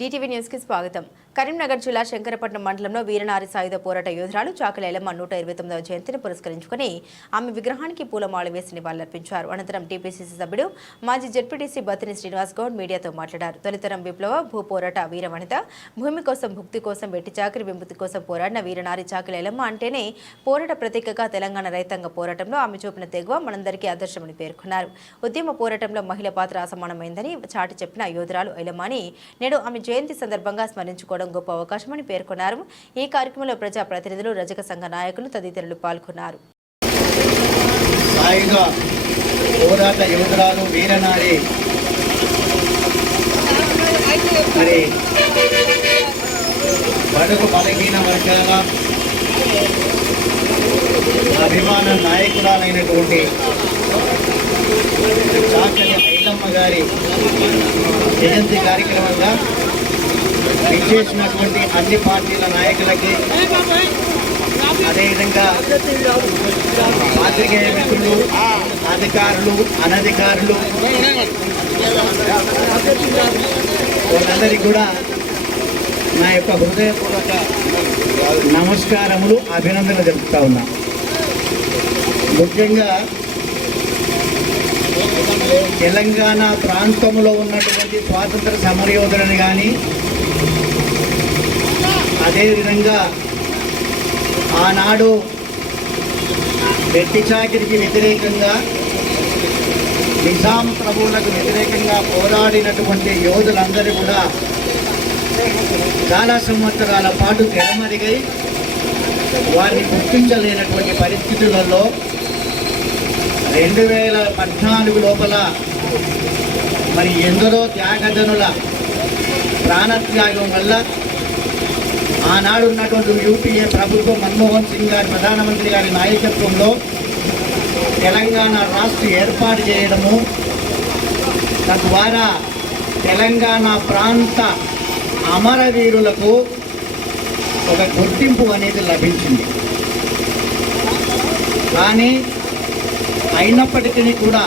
DTV న్యూస్కి స్వాగతం. కరీంనగర్ జిల్లా శంకరపట్నం మండలంలో వీరనారి సాయుధ పోరాట యోధురాలు చాకలేలమ్మ నూట ఇరవై తొమ్మిదవ జయంతిని పురస్కరించుకుని ఆమె విగ్రహానికి పూలమాల వేసి నివాళులర్పించారు. అనంతరం టీపీసీసీ సభ్యుడు మాజీ జడ్పీటీసీ బతిని శ్రీనివాస్ గౌడ్ మీడియాతో మాట్లాడారు. తొలితరం విప్లవ భూ పోరాట వీరవనిత భూమి కోసం భుక్తి కోసం వెట్టి చాకరి విముక్తి కోసం పోరాడిన వీరనారి చాకలేలమ్మ అంటేనే పోరాట ప్రతీకగా తెలంగాణ రైతాంగ పోరాటంలో ఆమె చూపిన తెగువ మనందరికీ ఆదర్శమని పేర్కొన్నారు. ఉద్యమ పోరాటంలో మహిళ పాత్ర అసమానమైందని చాటి చెప్పిన యోధురాలు ఎల్లమ్మని నేడు ఆమె జయంతి సందర్భంగా స్మరించుకోవడం గొప్ప అవకాశమని పేర్కొన్నారు. ఈ కార్యక్రమంలో ప్రజాప్రతినిధులు రజక సంఘ నాయకులు తదితరులు పాల్గొన్నారు. పోరాట యువకురాలు వీరనారి. మరి బడుగు బలహీన వర్గాల అభిమాన నాయకురాలైనటువంటి చాకలి ఐలమ్మ గారి జయంతి కార్యక్రమంగా విచ్చేసినటువంటి అన్ని పార్టీల నాయకులకి అదేవిధంగా పాత్రికేయ మిత్రులు అధికారులు అనధికారులు వాళ్ళందరికీ కూడా నా యొక్క హృదయపూర్వక నమస్కారములు అభినందనలు తెలుపుతా ఉన్నా. ముఖ్యంగా తెలంగాణ ప్రాంతంలో ఉన్నటువంటి స్వాతంత్ర సమరయోధులను కానీ అదేవిధంగా ఆనాడు వెట్టి చాకిరికి వ్యతిరేకంగా నిజాం ప్రభువులకు వ్యతిరేకంగా పోరాడినటువంటి యోధులందరూ కూడా చాలా సంవత్సరాల పాటు తెరమరిగై వారిని గుర్తించలేనటువంటి పరిస్థితులలో రెండు వేల పద్నాలుగు లోపల మరి ఎందరో త్యాగజనుల ప్రాణత్యాగం వల్ల ఆనాడు ఉన్నటువంటి యూపీఏ ప్రభుత్వం మన్మోహన్ సింగ్ గారి ప్రధానమంత్రి గారి నాయకత్వంలో తెలంగాణ రాష్ట్ర ఏర్పాటు చేయడము తద్వారా తెలంగాణ ప్రాంత అమరవీరులకు ఒక గుర్తింపు అనేది లభించింది. కానీ అయినప్పటికీ కూడా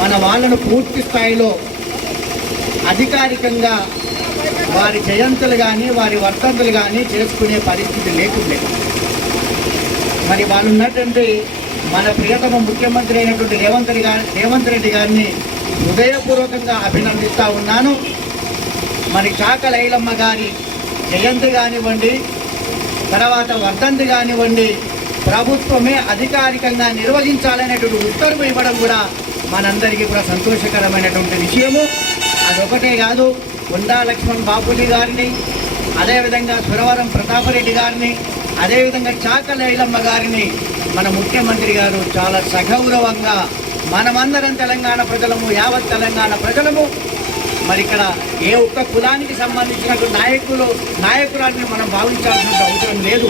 మన వాళ్ళను పూర్తి స్థాయిలో అధికారికంగా వారి జయంతులు కానీ వారి వర్ధంతులు కానీ చేసుకునే పరిస్థితి లేకుండే. మరి వాళ్ళు ఉన్నటువంటి మన ప్రియతమ ముఖ్యమంత్రి అయినటువంటి రేవంత్ రెడ్డి గారి రేవంత్ రెడ్డి గారిని హృదయపూర్వకంగా అభినందిస్తూ ఉన్నాను. మరి చాక లైలమ్మ గారి జయంతి కానివ్వండి తర్వాత వర్ధంతి కానివ్వండి ప్రభుత్వమే అధికారికంగా నిర్వహించాలనేటువంటి ఉత్తర్వు ఇవ్వడం కూడా మనందరికీ కూడా సంతోషకరమైనటువంటి విషయము. అదొకటే కాదు కొండా లక్ష్మణ్ బాపూజీ గారిని అదేవిధంగా సురవరం ప్రతాపరెడ్డి గారిని అదేవిధంగా చాక లైలమ్మ గారిని మన ముఖ్యమంత్రి గారు చాలా సగౌరవంగా మనమందరం తెలంగాణ ప్రజలము యావత్ తెలంగాణ ప్రజలము మరి ఇక్కడ ఏ ఒక్క కులానికి సంబంధించిన నాయకులు నాయకురాలని మనం భావించాల్సిన అవసరం లేదు.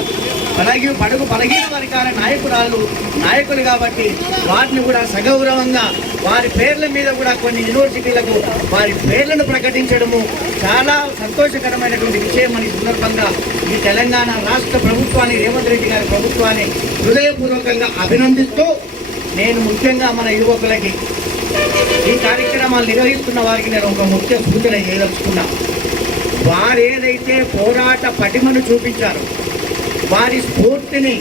అలాగే పడుగు పడగిన వర్గాల నాయకురాలు నాయకులు కాబట్టి వారిని కూడా సగౌరవంగా వారి పేర్ల మీద కూడా కొన్ని యూనివర్సిటీలకు వారి పేర్లను ప్రకటించడము చాలా సంతోషకరమైనటువంటి విషయం అని సందర్భంగా ఈ తెలంగాణ రాష్ట్ర ప్రభుత్వాన్ని రేవంత్ రెడ్డి గారి ప్రభుత్వాన్ని హృదయపూర్వకంగా అభినందిస్తూ నేను ముఖ్యంగా మన యువకులకి ఈ కార్యక్రమాలు నిర్వహిస్తున్న వారికి నేను ఒక ముఖ్య సూచన చేయదలుచుకున్నా. వారు ఏదైతే పోరాట పటిమను చూపించారో వారి స్ఫూర్తిని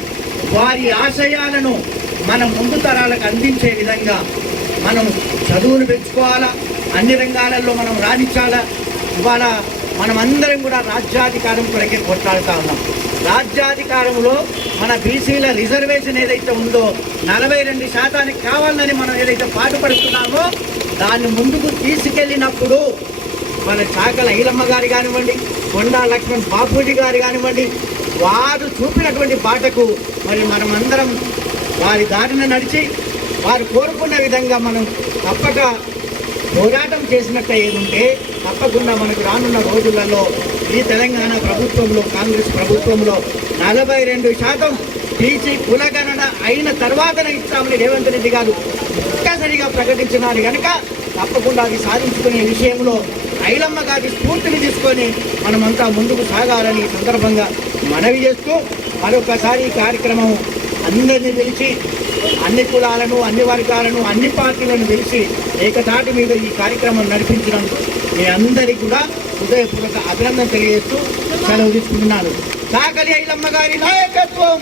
వారి ఆశయాలను మన ముందు తరాలకు అందించే విధంగా మనం చదువును పెంచుకోవాలా అన్ని రంగాలలో మనం రాణించాలా? ఇవాళ మనమందరం కూడా రాజ్యాధికారం కొరకే కొట్లాడుతూ ఉన్నాం. రాజ్యాధికారంలో మన బీసీల రిజర్వేషన్ ఏదైతే ఉందో నలభై రెండు శాతానికి కావాలని మనం ఏదైతే పాటుపడుతున్నామో దాన్ని ముందుకు తీసుకెళ్ళినప్పుడు మన చాకల ఈలమ్మ గారు కానివ్వండి కొండా లక్ష్మణ్ బాపూజీ గారు కానివ్వండి వారు చూపినటువంటి బాటకు మరి మనమందరం వారి దారిన నడిచి వారు కోరుకున్న విధంగా మనం తప్పక పోరాటం చేసినట్టు ఏదుంటే తప్పకుండా మనకు రానున్న రోజులలో ఈ తెలంగాణ ప్రభుత్వంలో కాంగ్రెస్ ప్రభుత్వంలో నలభై రెండు శాతం టీసీ కులగణన అయిన తర్వాతనే ఇస్తామని రేవంత్ రెడ్డి గారు ఒక్కసారిగా ప్రకటించినారు కనుక తప్పకుండా అది సాధించుకునే విషయంలో ఐలమ్మ గారి స్ఫూర్తిని తీసుకొని మనమంతా ముందుకు సాగాలని సందర్భంగా మనవి చేస్తూ మరొకసారి ఈ కార్యక్రమం అందరినీ పిలిచి అన్ని కులాలను అన్ని వర్గాలను అన్ని పార్టీలను పిలిచి ఏకతాటి మీద ఈ కార్యక్రమం నడిపించడంతో మీ అందరికీ కూడా హృదయపూర్వక అభినందన తెలియజేస్తూ సెలవు తీసుకుంటున్నాను. సాకలి ఐలమ్మ గారి నాయకత్వం!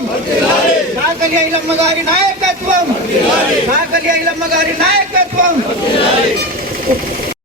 సాకలి ఐలమ్మ గారి నాయకత్వం! సాకలి ఐలమ్మ గారి నాయకత్వం!